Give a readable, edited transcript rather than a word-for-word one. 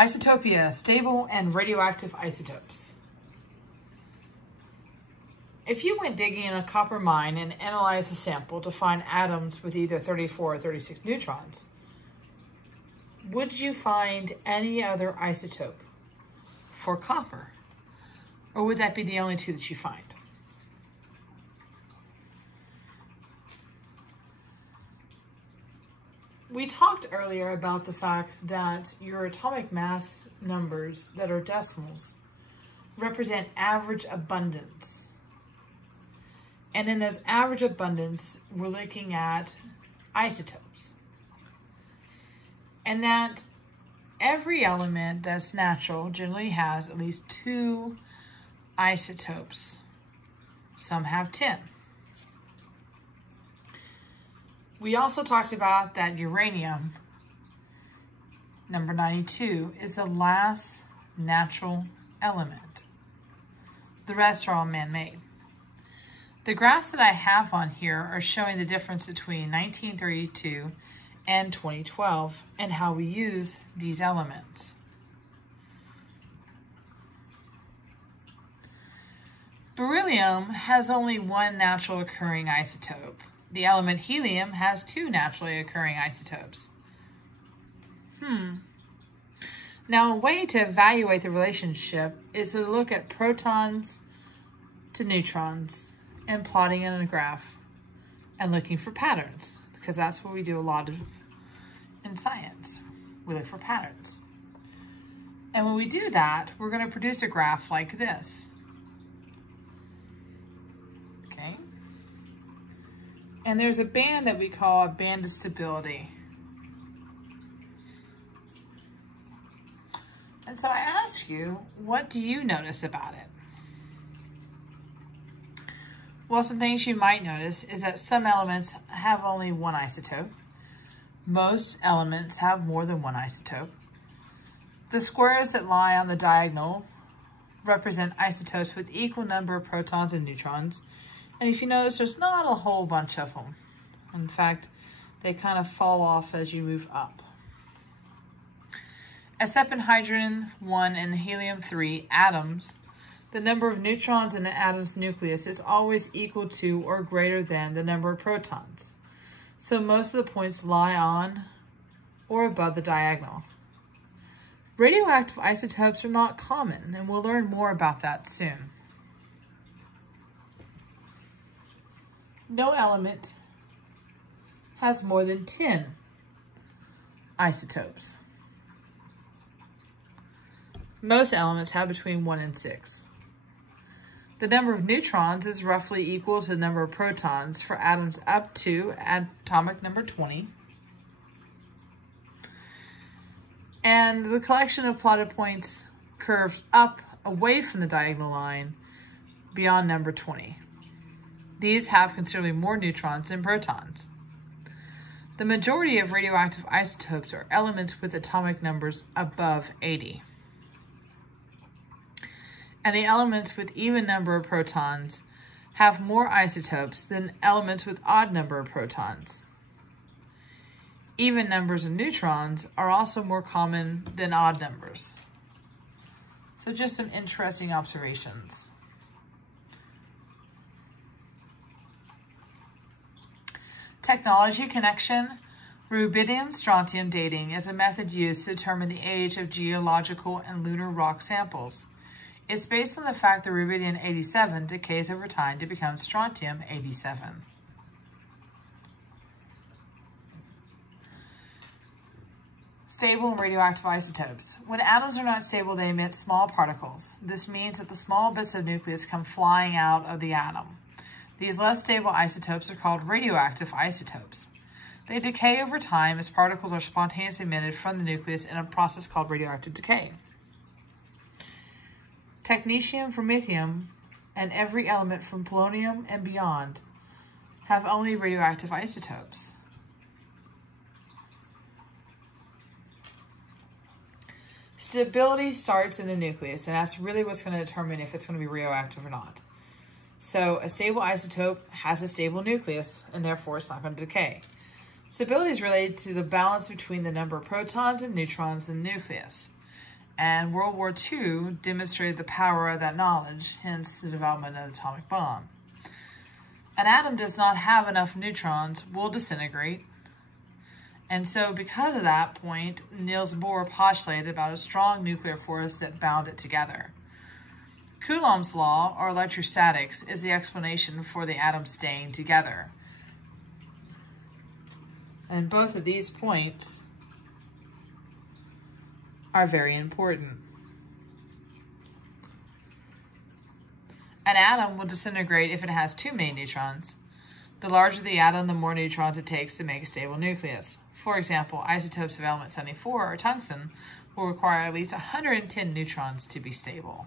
Isotopia, stable and radioactive isotopes. If you went digging in a copper mine and analyzed a sample to find atoms with either 34 or 36 neutrons, would you find any other isotope for copper? Or would that be the only two that you find? We talked earlier about the fact that your atomic mass numbers that are decimals represent average abundance. And in those average abundance, we're looking at isotopes. And that every element that's natural generally has at least 2 isotopes. Some have 10. We also talked about that uranium, number 92, is the last natural element. The rest are all man-made. The graphs that I have on here are showing the difference between 1932 and 2012 and how we use these elements. Beryllium has only 1 natural occurring isotope. The element helium has 2 naturally occurring isotopes. Now, a way to evaluate the relationship is to look at protons to neutrons and plotting it in a graph and looking for patterns, because that's what we do a lot of in science. We look for patterns. And when we do that, we're going to produce a graph like this. Okay? And there's a band that we call a band of stability. And so I ask you, what do you notice about it? Well, some things you might notice is that some elements have only 1 isotope. Most elements have more than 1 isotope. The squares that lie on the diagonal represent isotopes with equal number of protons and neutrons. And if you notice, there's not a whole bunch of them. In fact, they kind of fall off as you move up. Except in hydrogen-1 and helium-3 atoms, the number of neutrons in an atom's nucleus is always equal to or greater than the number of protons. So most of the points lie on or above the diagonal. Radioactive isotopes are not common, and we'll learn more about that soon. No element has more than 10 isotopes. Most elements have between 1 and 6. The number of neutrons is roughly equal to the number of protons for atoms up to atomic number 20. And the collection of plotted points curves up away from the diagonal line beyond number 20. These have considerably more neutrons than protons. The majority of radioactive isotopes are elements with atomic numbers above 80. And the elements with even number of protons have more isotopes than elements with odd number of protons. Even numbers of neutrons are also more common than odd numbers. So just some interesting observations. Technology connection. Rubidium-strontium dating is a method used to determine the age of geological and lunar rock samples. It's based on the fact that rubidium-87 decays over time to become strontium-87. Stable and radioactive isotopes. When atoms are not stable, they emit small particles. This means that the small bits of nucleus come flying out of the atom. These less stable isotopes are called radioactive isotopes. They decay over time as particles are spontaneously emitted from the nucleus in a process called radioactive decay. Technetium, promethium, and every element from polonium and beyond have only radioactive isotopes. Stability starts in the nucleus, and that's really what's going to determine if it's going to be radioactive or not. So a stable isotope has a stable nucleus, and therefore it's not going to decay. Stability is related to the balance between the number of protons and neutrons in the nucleus. And World War II demonstrated the power of that knowledge, hence the development of the atomic bomb. An atom does not have enough neutrons, will disintegrate. And so because of that point, Niels Bohr postulated about a strong nuclear force that bound it together. Coulomb's law, or electrostatics, is the explanation for the atoms staying together. And both of these points are very important. An atom will disintegrate if it has too many neutrons. The larger the atom, the more neutrons it takes to make a stable nucleus. For example, isotopes of element 74, or tungsten, will require at least 110 neutrons to be stable.